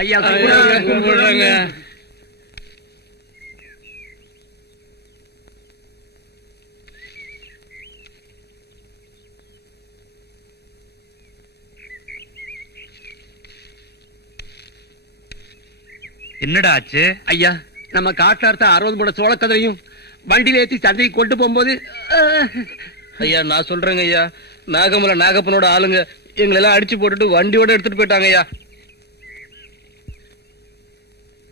ஐயா கும்பிடுறாங்க. என்னடா ஆச்சு? ஐயா, நம்ம காட்டார்த்த 60 மூட சோளக்கதிரையும் வண்டியில ஏத்தி சந்தைக்கு கொண்டு போகும்போது ஐயா நான் சொல்றேங்க ஐயா, நாகமலை நாகப்பனோட ஆளுங்க எங்களை எல்லாம் அடிச்சு போட்டுட்டு வண்டியோட எடுத்துட்டு போயிட்டாங்க ஐயா.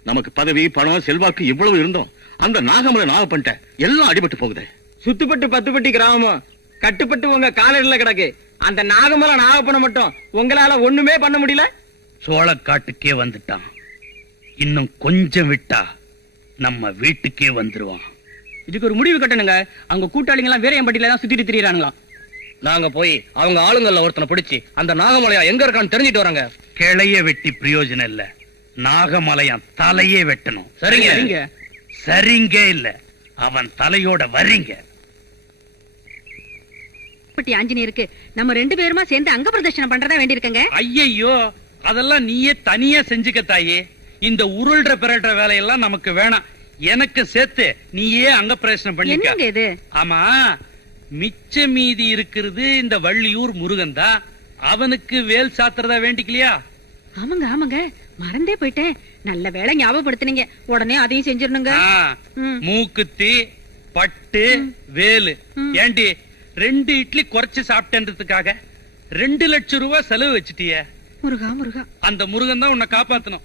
நமக்கு பதவி பணம் செல்வாக்கு இவ்வளவு இருந்தோம், அந்த நாகமலை நாகப்பன்ட்ட எல்லாம் அடிபட்டு போகுது. சுத்துப்பட்டு 10 பட்டி கிராமம் கட்டுப்பட்டு உங்க காலடில கிடக்கு. அந்த நாகமலை நாகப்பனை மட்டும் உங்களால ஒண்ணுமே பண்ண முடியல. சோளக்காட்டுக்கே வந்துட்டான். இன்னும் கொஞ்சம் விட்டா நம்ம வீட்டுக்கே வந்துருவான். இதுக்கு ஒரு முடிவு கட்டணுங்க. அவங்க கூட்டாளிங்க எல்லாம் வேறையம்பட்டியில தான் சுத்திட்டு திரியறாங்களாம். நாங்க போய் அவங்க ஆளுங்கள்ல ஒருத்தனை பிடிச்சி அந்த நாகமலையா எங்க இருக்கான்னு தெரிஞ்சிட்டு வராங்க. கிளைய வெட்டி பிரயோஜனம் இல்ல, நாகமலையான் தலையே வெட்டணும். சரிங்க சரிங்க இல்ல, அவன் தலையோட வரீங்க. ஆஞ்சநேயருக்கு நம்ம 2 பேருமா சேர்ந்து அங்க பிரதர்ஷனம் பண்றதா வேண்டியிருக்கங்க. ஐயோ, அதெல்லாம் நீயே தனியா செஞ்சுக்க தாயே. இந்த உருள்ற பிறல்ற வேலையெல்லாம் நமக்கு வேணாம். எனக்கு சேர்த்து நீயே அங்க பிரதர்ஷனம் பண்ணிக்க. என்னங்க இது? ஆமா, மிச்ச மீதி இருக்கிறது இந்த வள்ளியூர் முருகன் தான். அவனுக்கு வேல் சாத்துறதா வேண்டிக்கலையா? ஆமாங்க ஆமாங்க, மறந்தே போயிட்டேன். நல்ல வேளை ஞாபகப்படுத்தினீங்க. உடனே அதையும் செஞ்சிடணுங்க. மூக்குத்தி பட்டு வேலு. ஏண்டி 2 இட்லி குறைச்சு சாப்பிட்டேன்றதுக்காக 2 லட்சம் ரூபாய் செலவு வச்சுட்டிய. முருகா முருகா, அந்த முருகன் தான் உன்னை காப்பாத்தணும்.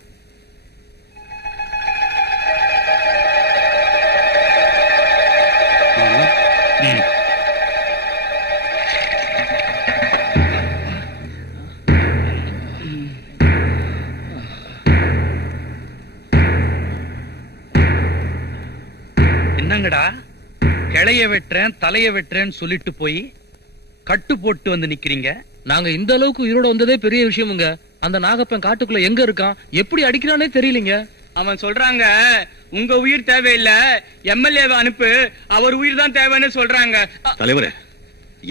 என்னங்கடா, கிளைய வெட்டுறேன் தலைய வெட்டுறேன்னு சொல்லிட்டு போய் கட்டு போட்டு வந்து நிக்கிறீங்க. நாங்க இந்த அளவுக்கு உயிரோட வந்ததே பெரிய விஷயமுங்க. அந்த நாகப்பன் காட்டுக்குள்ள எங்க இருக்கான், எப்படி அடிக்கிறானே தெரியலங்க. அவன் சொல்றாங்க உங்க உயிர் தேவையில்லை, எம்எல்ஏவை அனுப்பு, அவர் உயிர் தான் தேவைன்னு சொல்றாங்க. தலைவரே,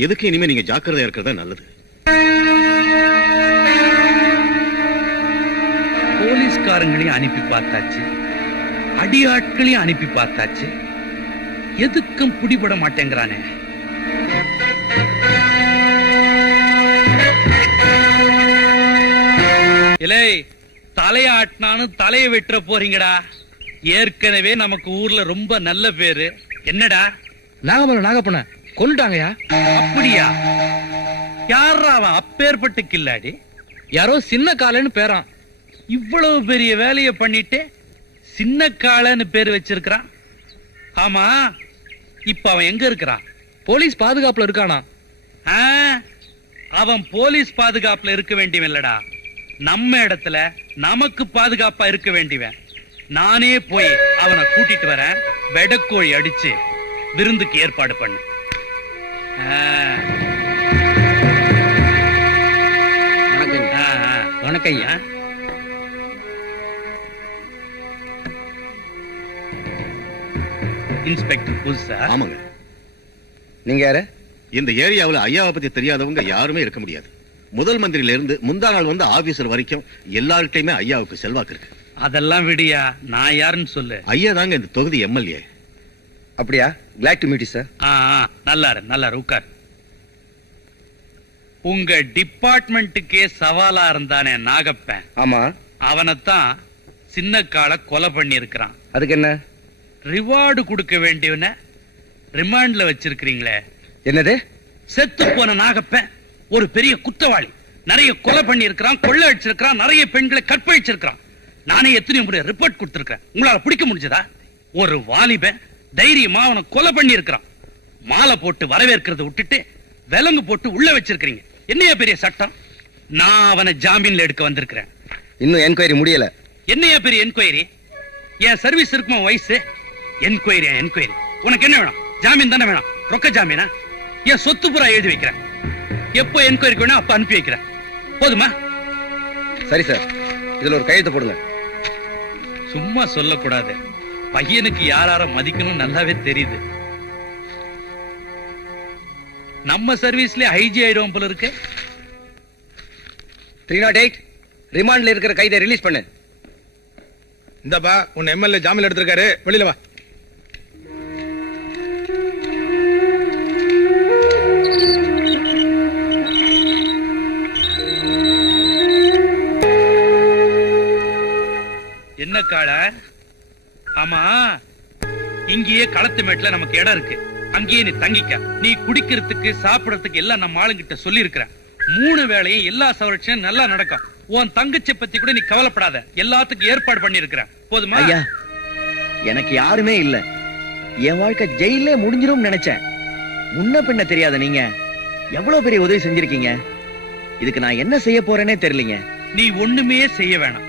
எதுக்கு இனிமே நீங்க ஜாக்கிரதையா இருக்கிறதா நல்லது. போலீஸ்காரங்களையும் அனுப்பி பார்த்தாச்சு, அடியாட்களையும் அனுப்பி பார்த்தாச்சு, எதுக்கும் பிடிபட மாட்டேங்கிறானே. இலை தலைய ஆட்டினானு தலைய வெட்டுற போறீங்கடா. ஏற்கனவே நமக்கு ஊர்ல ரொம்ப நல்ல பேரு. என்னடா, நாகமலை நாகப்பன கொண்டுட்டாங்கயா. அப்படியா? யாரா அவன்? அப்பேற்பட்ட கில்லாடி. யாரோ சின்ன காலன்னு பேரான். இவ்வளவு பெரிய வேலையை பண்ணிட்டு சின்ன காலன்னு பேர் வச்சிருக்கான். ஆமா, இப்ப அவன் எங்க இருக்கிறான்? போலீஸ் பாதுகாப்புல இருக்கானா? அவன் போலீஸ் பாதுகாப்புல இருக்க வேண்டியவன் இல்லடா, நம்ம இடத்துல நமக்கு பாதுகாப்பா இருக்க வேண்டியவன். நானே போய் அவனை கூட்டிட்டு வரேன். வெடக்கோழி அடிச்சு விருந்துக்கு ஏற்பாடு பண்ணு. வணக்கம் ஐயா. இன்ஸ்பெக்டர் புதுசா? ஆமாங்க. நீங்க யாரு? இந்த ஏரியாவில் ஐயாவை பத்தி தெரியாதவங்க யாருமே இருக்க முடியாது. முதல் மந்திரியில இருந்து முந்தா நாள் வந்த ஆபீசர் வரைக்கும் எல்லார்கிட்டயுமே ஐயாவுக்கு செல்வாக்கு இருக்கு. அதெல்லாம் விடியா, நான் யாருன்னு சொல்லு. ஐயா தாங்க இந்த தொகுதி எம்எல்ஏ. அப்படியா? Glad to meet you sir. நல்லாரு உட்கார். உங்க டிபார்ட்மெண்ட்டுக்கே சவாலா இருந்தானே நாகப்பன், ஆமா, அவனைத்தான் சின்ன கால கொலை பண்ணி இருக்கிறான். அதுக்கு என்ன? ரிவார்டு கொடுக்க வேண்டியவன ரிமாண்ட்ல வச்சிருக்கீங்களே. என்னது? செத்து போன நாகப்பன் ஒரு பெரிய குற்றவாளி. நிறைய கொலை பண்ணி இருக்கிறான், கொள்ளை அடிச்சிருக்கான், நிறைய பெண்களை கற்பழிச்சிருக்கான். நானே எத்தனை முறை ரிப்போர்ட் கொடுத்திருக்கேன். உங்களால பிடிக்க முடிஞ்சதா? ஒரு வாலிபன் தைரியமா அவனை கொலை பண்ணி இருக்கிறான். மாலை போட்டு வரவேற்கிறத விட்டுட்டு விலங்கு போட்டு உள்ள வச்சிருக்கீங்க. என்னையா பெரிய சட்டம்? நான் அவனை ஜாமீன்ல எடுக்க வந்திருக்கிறேன். இன்னும் என்கொயரி முடியல. என்னையா பெரிய என்கொயரி? என் சர்வீஸ் இருக்குமா வயசு? Enquiry enquiry. உனக்கு என்ன வேணும்? ஜாமீன் தானே வேணும்? ரொக்க ஜாமீனா? என் சொத்து புறா எழுதி வைக்கிறேன். எப்போ என்கொயரிக்கு வேணும் அப்ப அனுப்பி வைக்கிறேன். போதுமா? சரி சார், இதுல ஒரு கையெழுத்து போடுங்க. சும்மா சொல்லக்கூடாது. பையனுக்கு யார மதிக்கணும் நல்லாவே தெரியுது. நம்ம சர்வீஸ்ல ஐஜி ஆயிடும் போல இருக்கு. 308 ரிமாண்ட்ல இருக்கிற கைதை ரிலீஸ் பண்ணு. இந்தப்பா உன் எம்எல்ஏ ஜாமீன் எடுத்திருக்காரு, வெளியில வா. என்ன காள? ஆமா, இங்கேயே களத்து மேட்ல நமக்கு இடம் இருக்கு, அங்கேயே நீ தங்கிக்க. நீ குடிக்கிறதுக்கு சாப்பிடறதுக்கு எல்லாம் நம்ம ஆளுங்கிட்ட சொல்லி இருக்கிற. 3 வேளையும் எல்லா சௌரட்சம் நல்லா நடக்கும். உன் தங்கச்சி பத்தி கூட நீ கவலைப்படாத, எல்லாத்துக்கும் ஏற்பாடு பண்ணி இருக்கிற. போதுமா? ஐயா, எனக்கு யாருமே இல்ல. என் வாழ்க்கை ஜெயிலே முடிஞ்சிரும் நினைச்சேன். முன்ன பின்ன தெரியாத நீங்க எவ்வளவு பெரிய உதவி செஞ்சிருக்கீங்க. இதுக்கு நான் என்ன செய்ய போறேனே தெரியலீங்க. நீ ஒண்ணுமே செய்ய வேணாம்.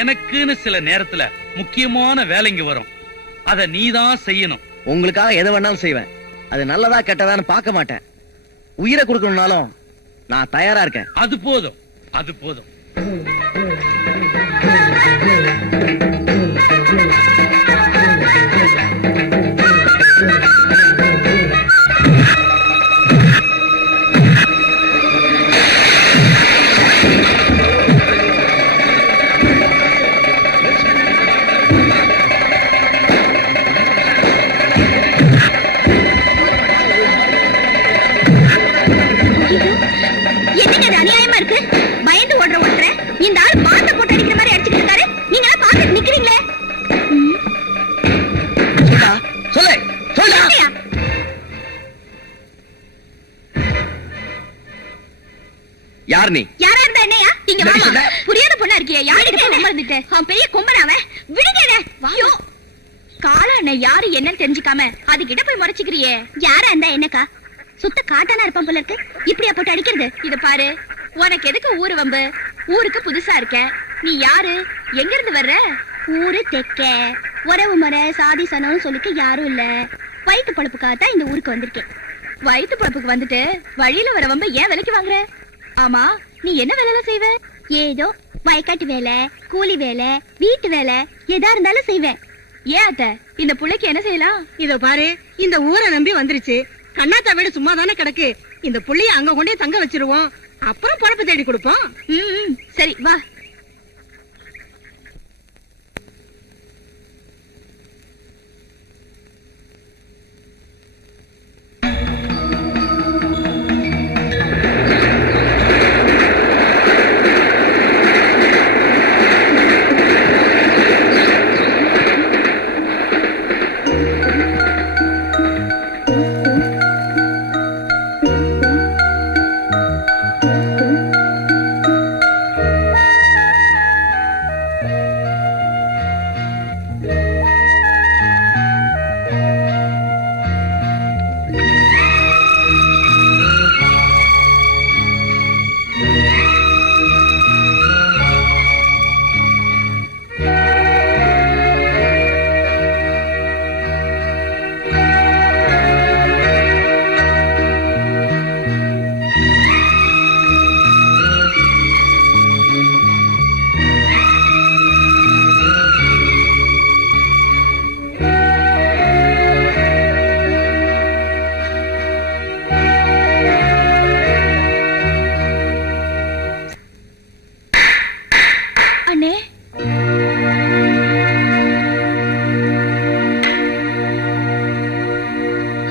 எனக்குன்னு சில நேரத்துல முக்கியமான வேலைங்க வரும், அத நீதான் செய்யணும். உங்களுக்காக எதை வேணாலும் செய்வேன். அது நல்லதா கெட்டதான்னு பார்க்க மாட்டேன். உயிரை கொடுக்கணும்னாலும் நான் தயாரா இருக்கேன். அது போதும், அது போதும். என்னங்க இது அநியாயமா இருக்கு? பயந்து ஓடுற இந்த ஆள் பாட்ட போட்டு அடிக்கிற மாதிரி அடிச்சிட்டு இருக்காரு. நீங்க பாத்துட்டு நிக்கிறீங்களே. சொல்லு சொல்லு. என்னய்யா? யார் நீ? யாரா இருந்தா என்னையா? இங்க வாமா. புரியாத பொண்ணா இருக்கியா? யாருக்கு போய் உமர்ந்துட்ட? அவன் பெரிய கொம்பனாவன். விடுங்கடே. ஐயோ. கால அண்ணன் யாரு என்னன்னு தெரிஞ்சுக்காம அதுகிட்ட போய் முறைச்சுக்கிறியே. யாரா இருந்தா என்னக்கா? சுத்த காட்டானா இருப்பான் போல இருக்கு. இப்படியா போட்டு அடிக்கிறது? இத பாரு, உனக்கு எதுக்கு ஊரு வம்பு? ஊருக்கு புதுசா இருக்க. நீ யாரு? எங்க இருந்து வர்ற? ஊரு தெக்க. உறவு முறை சாதி சனம்னு சொல்லிக்க யாரும் இல்ல. வயிற்று பழப்புக்காகத்தான் இந்த ஊருக்கு வந்திருக்கேன். வயிற்று பழப்புக்கு வந்துட்டு வழியில வர வம்ப ஏன் விலைக்கு வாங்குற? ஆமா, நீ என்ன வேலை செய்வ? ஏதோ வயக்காட்டு வேலை, கூலி வேலை, வீட்டு வேலை எதா இருந்தாலும் செய்வேன். ஏன் அத்த, இந்த புள்ளைக்கு என்ன செய்யலாம்? இதோ பாரு, இந்த ஊரை நம்பி வந்துருச்சு. கண்ணாத்தா வீடு சும்மா தானே கிடக்கு. இந்த புள்ளைய அங்க கொண்டே தங்க வச்சிருவோம். அப்புறம் பொழப்பு தேடி கொடுப்போம். சரி வா.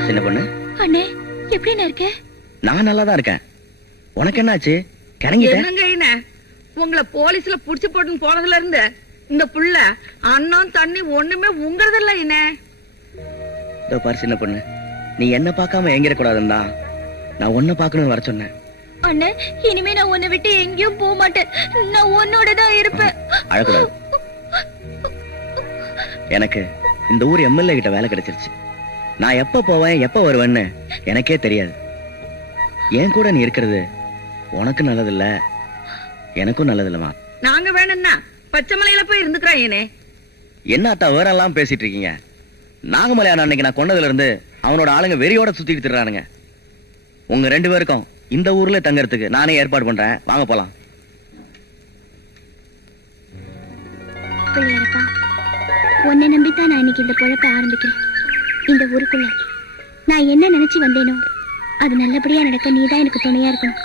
சின்ன பொண்ணு, அண்ணே எப்படி இருக்க? நான் நல்லா தான் இருக்கேன். உனக்கு என்னாச்சு? கரங்கிட்ட? என்னங்க உங்களை போலீஸ்ல புடிச்சு போட்டுன்னு போனதுல இருந்து இந்த புள்ள அண்ணன் தண்ணி ஒண்ணுமே உங்கறதில்ல. என்ன இதோ பாரு சின்ன பொண்ணு, நீ என்ன பார்க்காம எங்கிட கூடாதுன்னு தான் நான் உன்னை பார்க்கணும்னு வர சொன்னேன். அண்ணே, இனிமே நான் உன்னை விட்டு எங்கேயும் போக மாட்டேன். நான் உன்னோட தான் இருப்பேன். அழக்கூடாது. எனக்கு இந்த ஊர் எம்எல்ஏ கிட்ட வேலை கிடைச்சிருச்சு. நான் எப்ப போவேன் எப்ப வருவேன்னு எனக்கே தெரியாது. என் கூட நீ இருக்கிறது உனக்கு நல்லதில்ல, எனக்கும் நல்லதில்லமா. நாங்க வேணும்னா பச்சை மலையில போய் இருந்துக்கிறேன். என்ன அத்தா வேற எல்லாம் பேசிட்டு இருக்கீங்க? நாகமலையான அன்னைக்கு நான் கொண்டதுல இருந்து அவனோட ஆளுங்க வெறியோட சுத்திட்டு திர்றானுங்க. உங்க 2 பேருக்கும் இந்த ஊர்ல தங்கறதுக்கு நானே ஏற்பாடு பண்றேன். வாங்க போலாம். பிள்ளையரப்பா, உன்னை நம்பித்தான் நான் இன்னைக்கு இந்த பொழப்ப ஆரம்பிக்கிறேன். இந்த ஊருக்குள்ள நான் என்ன நினைச்சு வந்தேனோ அது நல்லபடியா நடக்க நீதான் எனக்கு துணையா இருக்கணும்.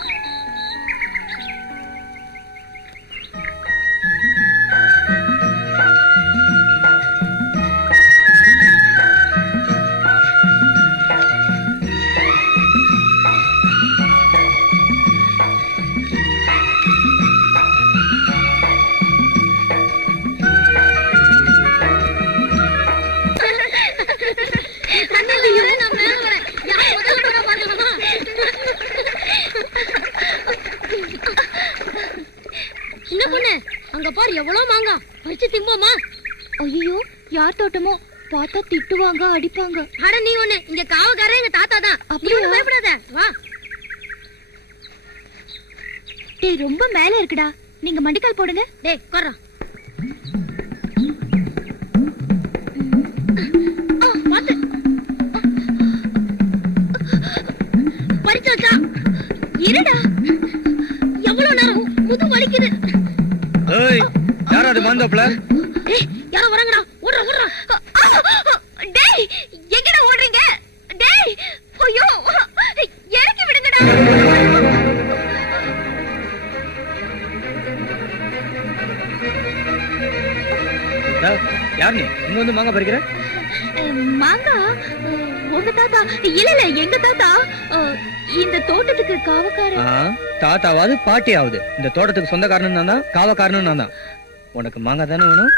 சின்ன பொண்ணு அங்க பாரு எவ்வளவு மாங்காய் பறிச்சு திம்போமா. ஐயோ யார் தோட்டமோ பார்த்தா திட்டுவாங்க அடிப்பாங்க. அட நீ ஒண்ணு இங்க காவக்காரன் எங்க தாத்தா தான். நீ ஒண்ணு பயப்படாத வா. டேய் ரொம்ப மேல இருக்குடா, நீங்க மண்டிக்கால் போடுங்க. டேய் கொறா பாத்து பறிச்சாச்சா. இருடா எவ்வளவு நேரம் முது வலிக்குது. ஏய் யாரா அது மாந்தோப்ல? டேய் யாரோ வராங்கடா, ஓடுறா ஓடுறா. டேய் எங்கடா ஓடுறீங்க? டேய் ஐயோ இறக்கி விடுங்கடா. யார் நீ இங்க வந்து மாங்காய் பறிக்கிற? மாங்கா உங்க தாத்தா? இல்ல இல்ல எங்க தாத்தா. இந்த தோட்டத்துக்கு காவக்காரன். தாத்தாவாது பாட்டியாவது இந்த தோட்டத்துக்கு சொந்தக்காரனும் நான் தான், காவக்காரனும் நான் தான். உனக்கு மாங்காய் தானே வேணும்?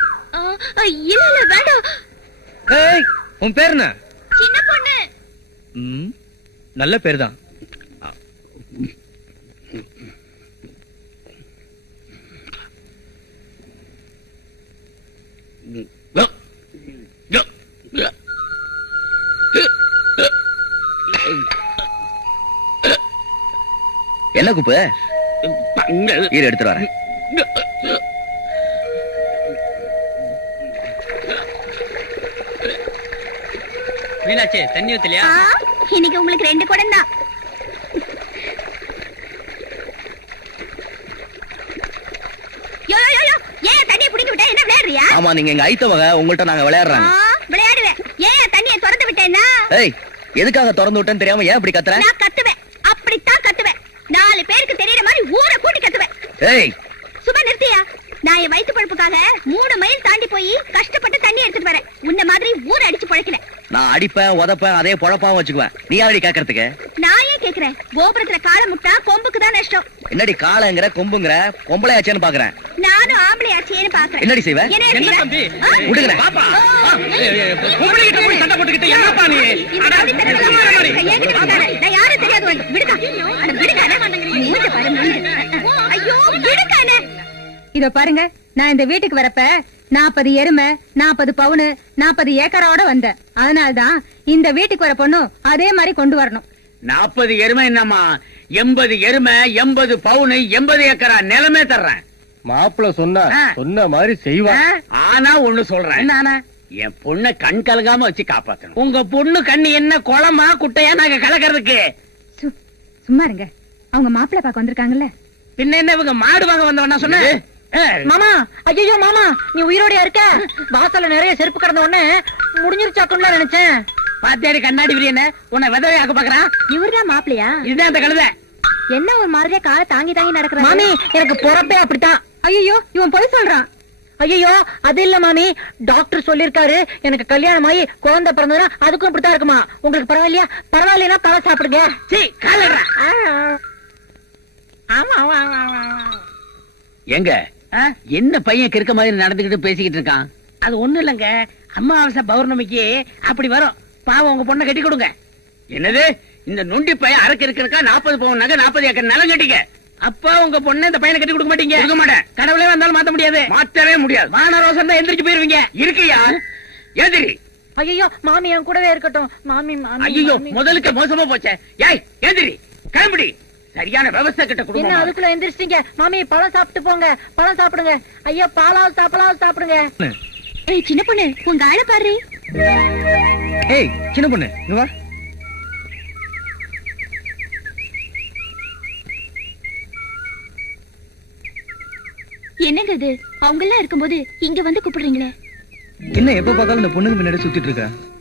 இல்ல இல்ல வேண்டாம். ஏய் உன் பேர் என்ன? சின்ன பொண்ணு. நல்ல பேர் தான். என்ன குப்பு? ஈர எடுத்துட்டு வரேன். மீனாட்சி தண்ணி ஊத்தலையா? இன்னைக்கு உங்களுக்கு 2 குடம் தான். ஏன் தண்ணியை பிடிக்க விட்டா என்ன விளையாடுறியா? ஆமா நீங்க எங்க ஐத்தவங்க, உங்கள்ட்ட நாங்க விளையாடுறாங்க. விளையாடுவேன். ஏன் தண்ணியை திறந்து விட்டேன்னா? ஏய் எதுக்காக திறந்து விட்டேன்னு தெரியாம ஏன் இப்படி கத்துற? நான் கத்துவேன், அப்படித்தான் கத்துவேன். 4 பேருக்கு தெரியற மாதிரி ஊரை கூட்டி கத்துவேன். ஏய் சும்மா நிறுத்தியா? நான் என் வயிற்று பழப்புக்காக 3 மைல் தாண்டி போய் கஷ்டப்பட்டு தண்ணி எடுத்துட்டு வரேன். உன்ன மாதிரி ஊரை அடிச்சு பழக்கல. நான் அடிப்பேன் உதப்பேன் அதே பொழப்பாவும் வச்சுக்குவேன். நீ யாரடி கேக்குறதுக்கு? நான் ஏன் கேக்குறேன்? கோபுரத்துல காலை முட்டா கொம்புக்கு தான் நஷ்டம். என்னடி காளைங்கிற கொம்புங்கிற பொம்பளையாச்சேன்னு பாக்குறேன். நானும் ஆம்பளையாச்சேன்னு பாக்குறேன். என்னடி செய்வ? என்ன தம்பி? விடுங்க பாப்பா பொம்பளை கிட்ட போய் சண்டை போட்டுக்கிட்டு என்னப்பா நீ? நான் யாரும் தெரியாது. விடுக்கா விடுக்கா பாரு. ஐயோ விடுக்கானே. இத பாருங்க, நான் இந்த வீட்டுக்கு வரப்ப 40 எருமை 40 பவுனு 40 ஏக்கரோட வந்தேன். அதனாலதான் இந்த வீட்டுக்கு வர பொண்ணு அதே மாதிரி கொண்டு வரணும். 40 எருமை என்னம்மா, 80 எருமை 80 பவுனு 80 ஏக்கரா நிலமே தர்றேன். மாப்பிள்ள சொன்ன மாதிரி செய்வா. ஆனா ஒண்ணு சொல்றேன், என் பொண்ணை கண் கலங்காம வச்சு காப்பாத்தணும். உங்க பொண்ணு கண்ணு என்ன குளமா குட்டையா நாங்க கலக்கிறதுக்கு? சும்மா இருங்க, அவங்க மாப்பிள்ளை பார்க்க வந்திருக்காங்கல்ல. பின்ன என்ன இவங்க மாடு வாங்க வந்தவனா சொன்ன? மாமா ஐயோ மாமா நீ உயிரோடயா இருக்க? வாசல்ல நிறைய செருப்பு கிடந்த உடனே முடிஞ்சிருச்சாக்குன்னு நினைச்சேன். பாத்தியாடி கண்ணாடி விரியன உன்னை விதவையாக்க பாக்குறான். இவர்தான் மாப்பிள்ளையா? இதுதான் அந்த கழுதை. என்ன ஒரு மாதிரியா காலை தாங்கி தாங்கி நடக்கிற? மாமி எனக்கு பொறப்பே அப்படித்தான். ஐயோ இவன் போய் சொல்றான். ஐயோ அது இல்ல மாமி, டாக்டர் சொல்லிருக்காரு எனக்கு கல்யாணம் ஆகி குழந்தை பிறந்ததுன்னா அதுக்கும் இப்படித்தான் இருக்குமா. உங்களுக்கு பரவாயில்லையா? பரவாயில்லையா பழ சாப்பிடுங்க. சீ காலடா. எங்க என்ன பையன் கிறுக்க மாதிரி நடந்துகிட்டு பேசிக்கிட்டு இருக்கான்? அது ஒண்ணு இல்லங்க, அமாவாசை பௌர்ணமிக்கு அப்படி வரும். பாவம் உங்க பொண்ணை கட்டி கொடுங்க. என்னது இந்த நொண்டி பையன் அரக்கு இருக்கிறக்கா 40 பவுன் நகை 40 ஏக்கர் நிலம் கட்டிக்க. அப்பா உங்க பொண்ணை இந்த பையனை கட்டி கொடுக்க மாட்டீங்க? கொடுக்க மாட்டேன். கடவுளே வந்தாலும் மாத்த முடியாது. மாத்தவே முடியாது. வானரோசம் தான் எந்திரிச்சு போயிருவீங்க. இருக்கியா எதிரி? ஐயோ மாமி என் கூடவே இருக்கட்டும். மாமி ஐயோ முதலுக்கு மோசமா போச்சே. ஏய் எந்திரி கிளம்பிடி. சரியான விவசாய கிட்ட என்ன கொடுங்க. அதுக்குள்ள எந்திரிச்சிட்டீங்க? மாமி பழம் சாப்பிட்டு போங்க, பழம் சாப்பிடுங்க. ஐயோ பாலாவது சாப்பிடுங்க. ஏய் சின்ன பொண்ணு உங்க ஆளை பாரு. ஏய் சின்ன பொண்ணு இங்க வா. என்னங்க இது? அவங்க எல்லாம் இருக்கும்போது இங்க வந்து கூப்பிடுறீங்களே? என்ன எப்ப பார்த்தாலும் இந்த பொண்ணுக்கு முன்னாடி சுத்திட்டு இருக்க?